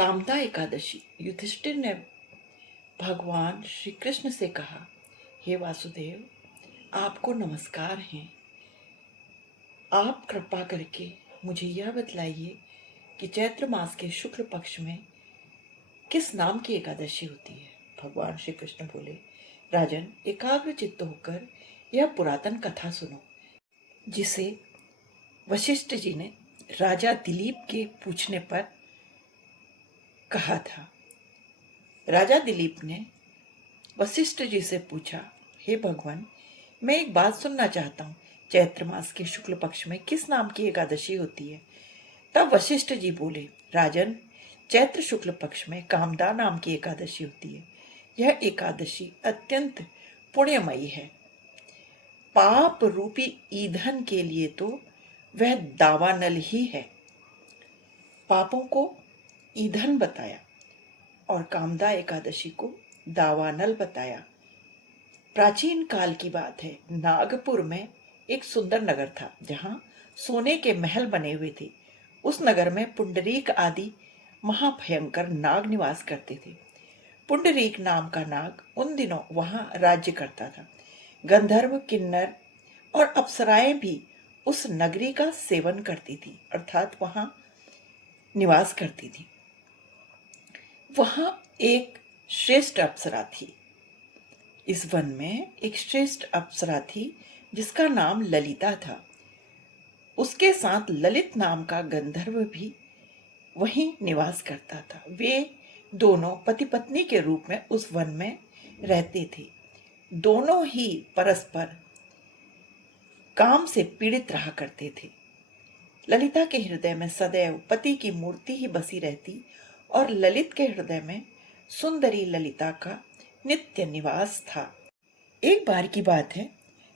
कामदा एकादशी। युधिष्ठिर ने भगवान श्री कृष्ण से कहा, हे वासुदेव, आपको नमस्कार हैं। आप कृपा करके मुझे यह बतलाइए कि चैत्र मास के शुक्ल पक्ष में किस नाम की एकादशी होती है। भगवान श्री कृष्ण बोले, राजन, एकाग्र चित्त होकर यह पुरातन कथा सुनो, जिसे वशिष्ठ जी ने राजा दिलीप के पूछने पर कहा था। राजा दिलीप ने वशिष्ठ जी से पूछा, हे भगवान, मैं एक बात सुनना चाहता हूँ। चैत्र मास के शुक्ल पक्ष में किस नाम की एकादशी होती है? तब वशिष्ठ जी बोले, राजन, चैत्र शुक्ल पक्ष में कामदा नाम की एकादशी होती है। यह एकादशी अत्यंत पुण्यमयी है। पाप रूपी ईंधन के लिए तो वह दावानल ही है। पापों को ईंधन बताया और कामदा एकादशी को दावानल बताया। प्राचीन काल की बात है। नागपुर में एक सुंदर नगर था जहां सोने के महल बने हुए थे। उस नगर में पुंडरीक आदि महाभयंकर नाग निवास करते थे। पुंडरीक नाम का नाग उन दिनों वहां राज्य करता था। गंधर्व, किन्नर और अप्सराएं भी उस नगरी का सेवन करती थी, अर्थात वहां निवास करती थी। वहां एक श्रेष्ठ अप्सरा थी। इस वन में एक श्रेष्ठ अप्सरा थी जिसका नाम ललिता था। उसके साथ ललित नाम का गंधर्व भी वहीं निवास करता था। वे दोनों पति पत्नी के रूप में उस वन में रहते थे। दोनों ही परस्पर काम से पीड़ित रहा करते थे। ललिता के हृदय में सदैव पति की मूर्ति ही बसी रहती और ललित के हृदय में सुंदरी ललिता का नित्य निवास था। एक बार की बात है,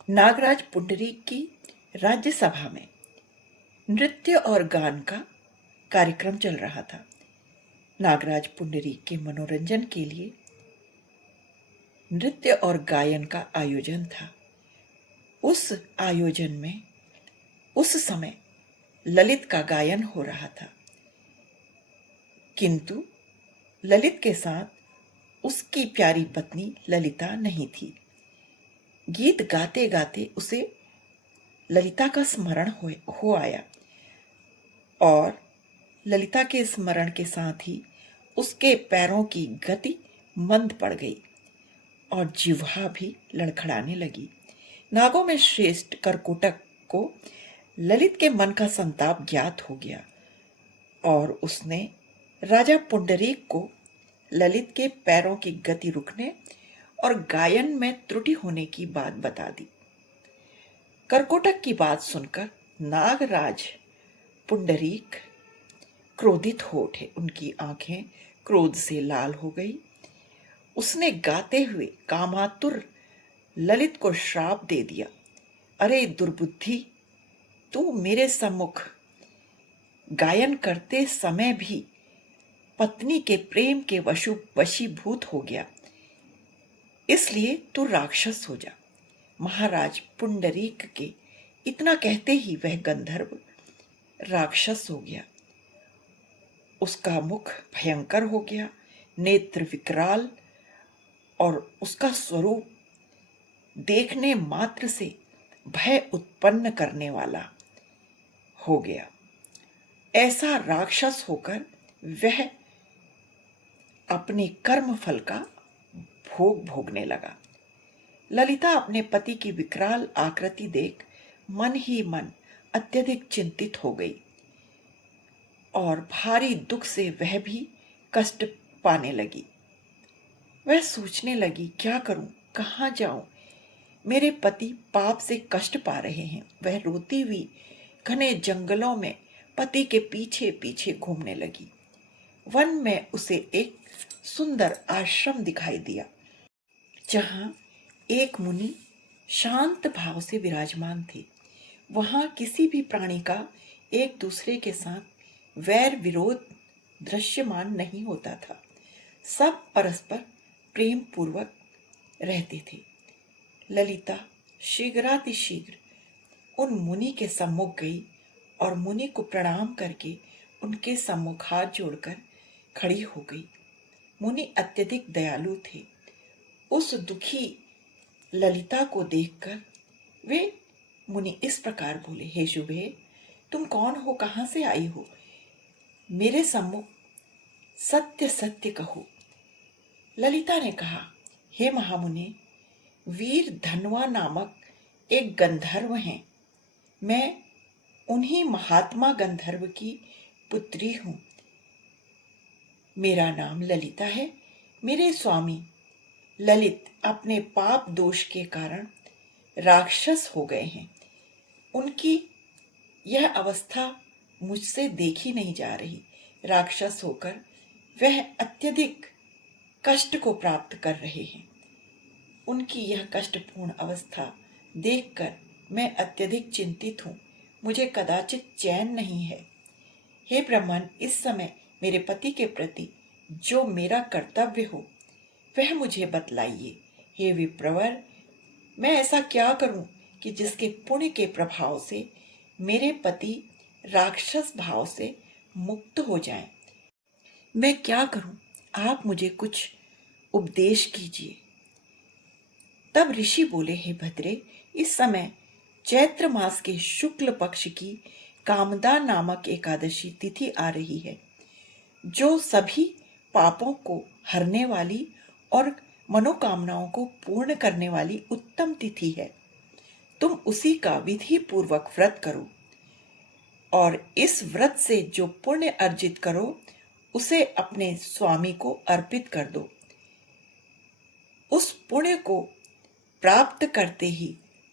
नागराज पुंडरीक की राज्यसभा में नृत्य और गान का कार्यक्रम चल रहा था। नागराज पुंडरीक के मनोरंजन के लिए नृत्य और गायन का आयोजन था। उस आयोजन में उस समय ललित का गायन हो रहा था, किंतु ललित के साथ उसकी प्यारी पत्नी ललिता नहीं थी। गीत गाते गाते उसे ललिता का स्मरण हो आया और ललिता के स्मरण के साथ ही उसके पैरों की गति मंद पड़ गई और जिह्वा भी लड़खड़ाने लगी। नागों में श्रेष्ठ करकोटक को ललित के मन का संताप ज्ञात हो गया और उसने राजा पुंडरीक को ललित के पैरों की गति रुकने और गायन में त्रुटि होने की बात बता दी। करकोटक की बात सुनकर नागराज पुंडरीक क्रोधित हो उठे। उनकी आंखें क्रोध से लाल हो गई। उसने गाते हुए कामातुर ललित को श्राप दे दिया, अरे दुर्बुद्धि, तू मेरे सम्मुख गायन करते समय भी पत्नी के प्रेम के वशीभूत हो गया, इसलिए तू राक्षस हो जा। महाराज पुंडरीक के इतना कहते ही वह गंधर्व राक्षस हो गया। उसका मुख भयंकर हो गया, नेत्र विकराल, और उसका स्वरूप देखने मात्र से भय उत्पन्न करने वाला हो गया। ऐसा राक्षस होकर वह अपने कर्म फल का भोग भोगने लगा। ललिता अपने पति की विकराल आकृति देख मन ही मन अत्यधिक चिंतित हो गई और भारी दुख से वह भी कष्ट पाने लगी। वह सोचने लगी, क्या करूं, कहाँ जाऊं? मेरे पति पाप से कष्ट पा रहे हैं। वह रोती हुई घने जंगलों में पति के पीछे पीछे घूमने लगी। वन में उसे एक सुंदर आश्रम दिखाई दिया जहां एक मुनि शांत भाव से विराजमान थे। वहां किसी भी प्राणी का एक दूसरे के साथ वैर विरोध दृश्यमान नहीं होता था। सब परस्पर प्रेम पूर्वक रहते थे। ललिता शीघ्रातिशीघ्र उन मुनि के सम्मुख गई और मुनि को प्रणाम करके उनके सम्मुख हाथ जोड़कर खड़ी हो गई। मुनि अत्यधिक दयालु थे। उस दुखी ललिता को देखकर वे मुनि इस प्रकार बोले, हे शुभे, तुम कौन हो, कहां से आई हो? मेरे सम्मुख सत्य सत्य कहो। ललिता ने कहा, हे महामुनि, वीर धनवा नामक एक गंधर्व हैं। मैं उन्हीं महात्मा गंधर्व की पुत्री हूं। मेरा नाम ललिता है। मेरे स्वामी ललित अपने पाप दोष के कारण राक्षस हो गए हैं। उनकी यह अवस्था मुझसे देखी नहीं जा रही। राक्षस होकर वह अत्यधिक कष्ट को प्राप्त कर रहे हैं। उनकी यह कष्टपूर्ण अवस्था देखकर मैं अत्यधिक चिंतित हूँ। मुझे कदाचित चैन नहीं है। हे ब्राह्मण, इस समय मेरे पति के प्रति जो मेरा कर्तव्य हो वह मुझे बतलाइए। हे विप्रवर, मैं ऐसा क्या करूं कि जिसके पुण्य के प्रभाव से मेरे पति राक्षस भाव से मुक्त हो जाएं? मैं क्या करूं? आप मुझे कुछ उपदेश कीजिए। तब ऋषि बोले, हे भद्रे, इस समय चैत्र मास के शुक्ल पक्ष की कामदा नामक एकादशी तिथि आ रही है, जो सभी पापों को हरने वाली और मनोकामनाओं को पूर्ण करने वाली उत्तम तिथि है। तुम उसी का विधि पूर्वक व्रत करो और इस व्रत से जो पुण्य अर्जित करो उसे अपने स्वामी को अर्पित कर दो। उस पुण्य को प्राप्त करते ही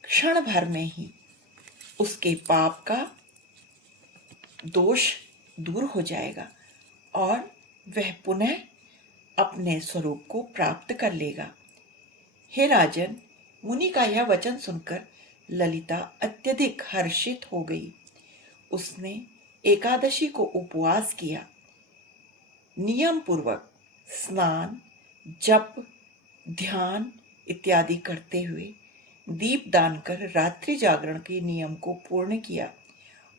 क्षण भर में ही उसके पाप का दोष दूर हो जाएगा और वह पुनः अपने स्वरूप को प्राप्त कर लेगा। हे राजन, मुनि का यह वचन सुनकर ललिता अत्यधिक हर्षित हो गई। उसने एकादशी को उपवास किया। नियम पूर्वक स्नान, जप, ध्यान इत्यादि करते हुए दीप दान कर रात्रि जागरण के नियम को पूर्ण किया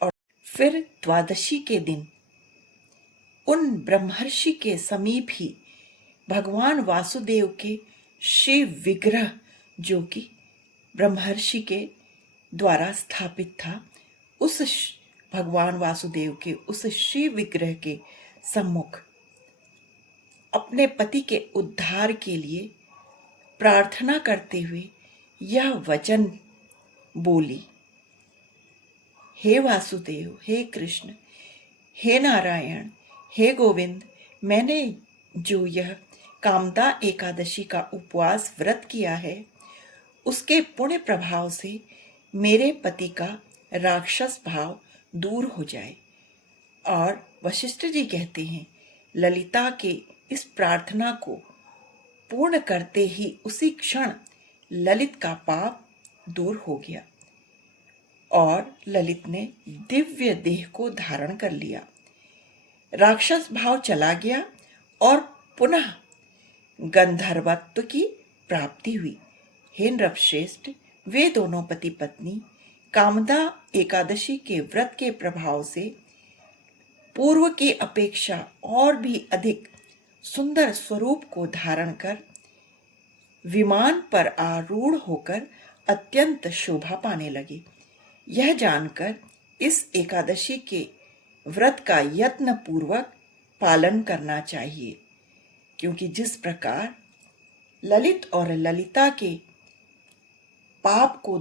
और फिर द्वादशी के दिन उन ब्रह्मर्षि के समीप ही भगवान वासुदेव के शिव विग्रह, जो कि ब्रह्मर्षि के द्वारा स्थापित था, उस भगवान वासुदेव के उस शिव विग्रह के सम्मुख अपने पति के उद्धार के लिए प्रार्थना करते हुए यह वचन बोली, हे वासुदेव, हे कृष्ण, हे नारायण, हे गोविंद, मैंने जो यह कामदा एकादशी का उपवास व्रत किया है, उसके पुण्य प्रभाव से मेरे पति का राक्षस भाव दूर हो जाए। और वशिष्ठ जी कहते हैं, ललिता के इस प्रार्थना को पूर्ण करते ही उसी क्षण ललित का पाप दूर हो गया और ललित ने दिव्य देह को धारण कर लिया। राक्षस भाव चला गया और पुनः गंधर्वत्व की प्राप्ति हुई। हे नृपश्रेष्ठ, वे दोनों पति पत्नी कामदा एकादशी के व्रत के प्रभाव से पूर्व की अपेक्षा और भी अधिक सुंदर स्वरूप को धारण कर विमान पर आरूढ़ होकर अत्यंत शोभा पाने लगे। यह जानकर इस एकादशी के व्रत का यत्न पूर्वक पालन करना चाहिए, क्योंकि जिस प्रकार ललित और ललिता के पाप को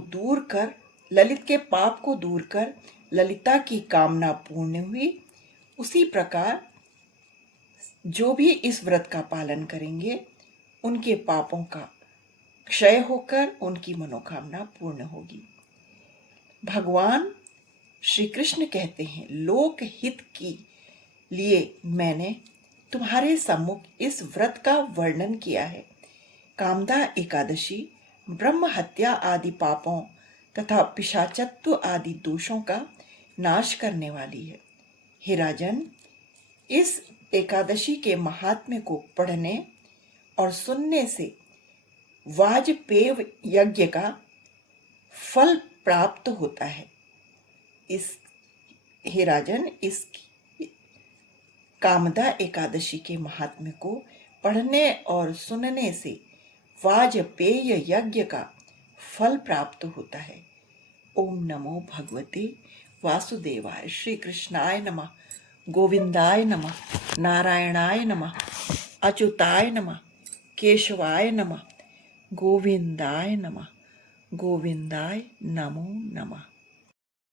दूर कर ललिता की कामना पूर्ण हुई, उसी प्रकार जो भी इस व्रत का पालन करेंगे उनके पापों का क्षय होकर उनकी मनोकामना पूर्ण होगी। भगवान श्री कृष्ण कहते हैं, लोक हित के लिए मैंने तुम्हारे सम्मुख इस व्रत का वर्णन किया है। कामदा एकादशी ब्रह्म हत्या आदि पापों तथा पिशाचत्व आदि दोषों का नाश करने वाली है। हे राजन, इस एकादशी के महात्म्य को पढ़ने और सुनने से वाजपेय यज्ञ का फल प्राप्त होता है। हे राजन, इस कामदा एकादशी के महात्म्य को पढ़ने और सुनने से वाजपेय यज्ञ का फल प्राप्त होता है। ओम नमो भगवते वासुदेवाय। श्री कृष्णाय नमः। गोविंदाय नमः। नारायणाय नमः। अच्युताय नमः। केशवाय नमः। गोविंदाय नमः। गोविंदाय नमो नमः।